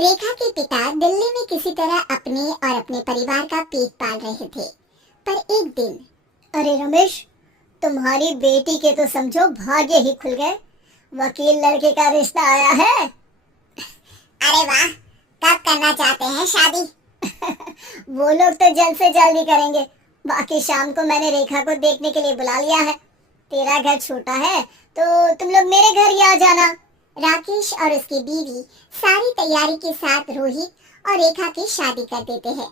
रेखा के पिता दिल्ली में किसी तरह अपने और अपने परिवार का पेट पाल रहे थे। पर एक दिन, अरे रमेश, तुम्हारी बेटी के तो समझो भाग्य ही खुल गए। वकील लड़के का रिश्ता आया है। अरे वाह, कब करना चाहते हैं शादी? वो लोग तो जल्द से जल्द ही करेंगे। बाकी शाम को मैंने रेखा को देखने के लिए बुला लिया है। तेरा घर छोटा है तो तुम लोग मेरे घर ही आ जाना। राकेश और उसकी बीवी सारी तैयारी के साथ रोहित और रेखा की शादी कर देते हैं।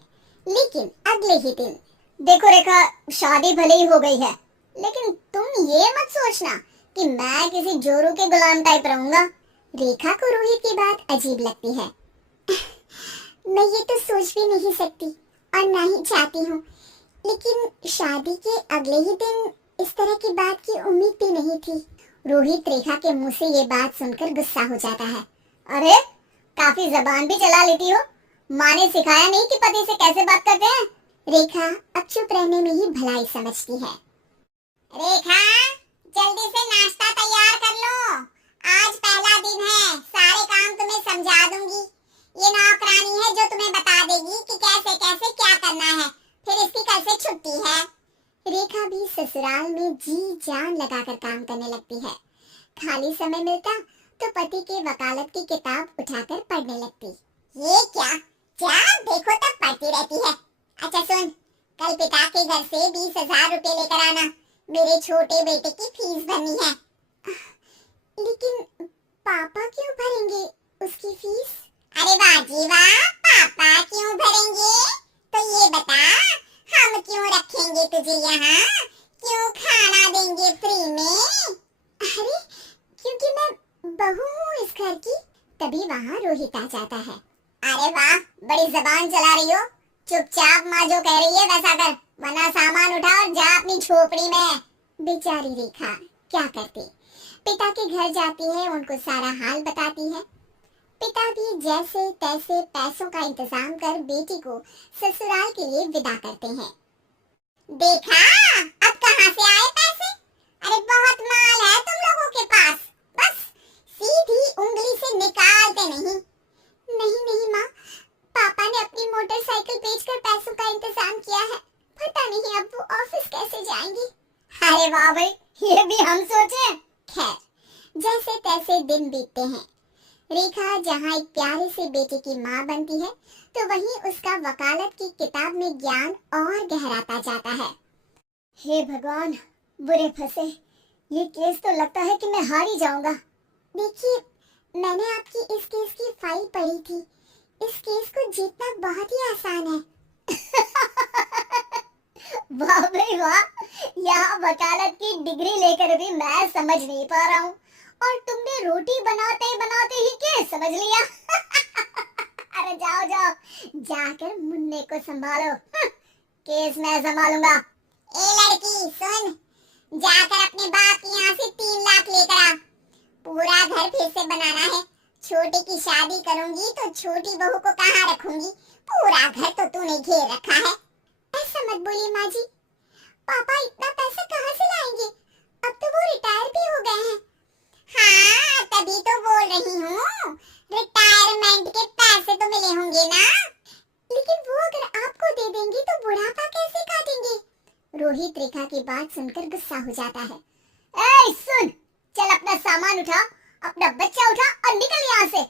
लेकिन अगले ही दिन, देखो रेखा, शादी भले ही हो गई है, लेकिन तुम ये मत सोचना कि मैं किसी जोरू के गुलाम टाइप रहूंगा। रेखा को रोहित की बात अजीब लगती है। मैं ये तो सोच भी नहीं सकती और ना ही चाहती हूँ, लेकिन शादी के अगले ही दिन इस तरह की बात की उम्मीद भी नहीं थी। रोहित रेखा के मुंह से ये बात सुनकर गुस्सा हो जाता है। अरे, काफी जबान भी चला लेती हो। माँ ने सिखाया नहीं कि पति से कैसे बात करते हैं? रेखा अब चुप रहने में ही भलाई समझती है। रेखा, जल्दी से नाश्ता तैयार कर लो। आज पहला दिन है, सारे काम तुम्हें समझा दूंगी। ये नौकरानी है जो तुम्हें बता देगी कि कैसे कैसे क्या करना है। फिर इसकी कल से छुट्टी है। रेखा भी ससुराल में जी जान लगाकर काम करने लगती है। खाली समय मिलता तो पति के वकालत की किताब उठाकर पढ़ने लगती। ये क्या क्या देखो तब पढ़ती रहती है। अच्छा सुन, कल पिता के घर से 20,000 रुपए लेकर आना। मेरे छोटे बेटे की फीस भरनी है। लेकिन पापा क्यों भरेंगे उसकी फीस? अरे वाह जी वाह, पापा क्यों भरेंगे? तो ये बता, हम क्यों रखेंगे तुझे यहाँ? क्यों खाना देंगे फ्री में? अरे, क्योंकि मैं बहू हूँ इस घर की। तभी वहाँ रोहित आ जाता है। अरे वाह, बड़ी जबान चला रही हो। चुपचाप माँ जो कह रही है वैसा कर, वरना सामान उठा और जा अपनी झोपड़ी में। बेचारी रेखा क्या करती, पिता के घर जाती है, उनको सारा हाल बताती है। पिता भी जैसे तैसे पैसों का इंतजाम कर बेटी को ससुराल के लिए विदा करते हैं। देखा, अब कहाँ से आए पैसे? अरे बहुत माल है तुम लोगों के पास, बस सीधी उंगली से निकालते नहीं। नहीं नहीं माँ, पापा ने अपनी मोटरसाइकिल बेचकर पैसों का इंतजाम किया है। पता नहीं अब वो ऑफिस कैसे जाएंगे। अरे वाह भाई, ये भी हम सोचे। खैर, जैसे तैसे दिन बीतते हैं। रेखा जहाँ एक प्यारे से बेटे की माँ बनती है, तो वहीं उसका वकालत की किताब में ज्ञान और गहराता जाता है। हे भगवान, बुरे फंसे। ये केस तो लगता है कि मैं हार ही जाऊंगा। देखिए, मैंने आपकी इस केस की फाइल पढ़ी थी। इस केस को जीतना बहुत ही आसान है। वाह भाई वाह, यहाँ वकालत की डिग्री लेकर भी मैं समझ नहीं पा रहा हूँ, और तुमने रोटी बनाते बनाते ही केस समझ लिया। अरे जाओ जाओ, जाकर मुन्ने को संभालो। केस मैं संभालूंगा। ए लड़की सुन, जाकर अपने बाप के यहाँ से 3 लाख लेकर आ। पूरा घर फिर से बनाना है। छोटे की शादी करूंगी तो छोटी बहू को कहाँ रखूंगी? पूरा घर तो तूने घेर रखा है। ऐसा मत बोलिए माँ जी, पापा इतना पैसा कहाँ से लाएंगे? अब तो वो रिटायर भी हो गए हैं। हाँ, तभी तो बोल रही हूँ, रिटायरमेंट के पैसे तो मिले होंगे ना। लेकिन वो अगर आपको दे देंगी तो बुढ़ापा कैसे काटेंगे? रोहित रेखा की बात सुनकर गुस्सा हो जाता है। ए सुन, चल अपना सामान उठा, अपना बच्चा उठा और निकल यहाँ से।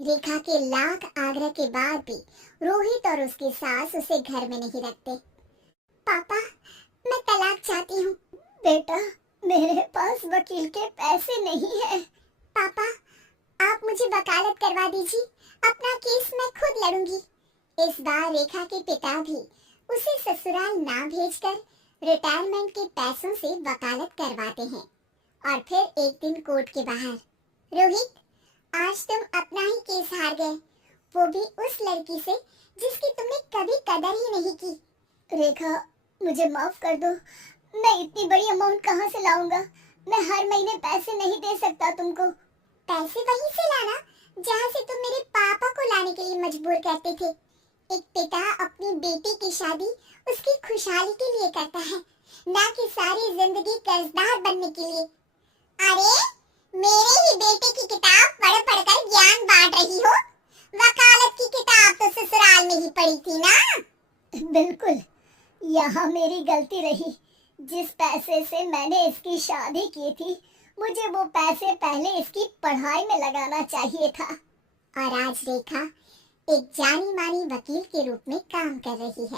रेखा के लाख आग्रह के बाद भी रोहित और उसकी सास उसे घर में नहीं रखते। पापा, मैं तलाक चाहती हूँ। बेटा, मेरे पास वकील के पैसे नहीं है। पापा, आप मुझे वकालत करवा दीजिए, अपना केस मैं खुद लड़ूंगी। इस बार रेखा के पिता भी उसे ससुराल ना भेजकर रिटायरमेंट के पैसों से वकालत करवाते हैं। और फिर एक दिन कोर्ट के बाहर, रोहित, आज तुम अपना ही केस हार गए, वो भी उस लड़की से जिसकी तुमने कभी कदर ही नहीं की। रेखा, मुझे माफ कर दो। मैं इतनी बड़ी अमाउंट कहाँ से लाऊंगा? मैं हर महीने पैसे नहीं दे सकता तुमको। पैसे वहीं से लाना जहाँ से तुम मेरे पापा को लाने के लिए मजबूर करते थे। एक पिता अपनी बेटी की शादी उसकी खुशहाली के लिए करता है, ना कि सारी जिंदगी कर्जदार बनने के लिए। अरे, मेरे ही बेटे की किताब पढ़ पढ़ कर ज्ञान बांट रही हो। वकालत में ही पड़ी थी ना? बिल्कुल, यहाँ मेरी गलती रही। जिस पैसे से मैंने इसकी शादी की थी, मुझे वो पैसे पहले इसकी पढ़ाई में लगाना चाहिए था। और आज रेखा एक जानी मानी वकील के रूप में काम कर रही है।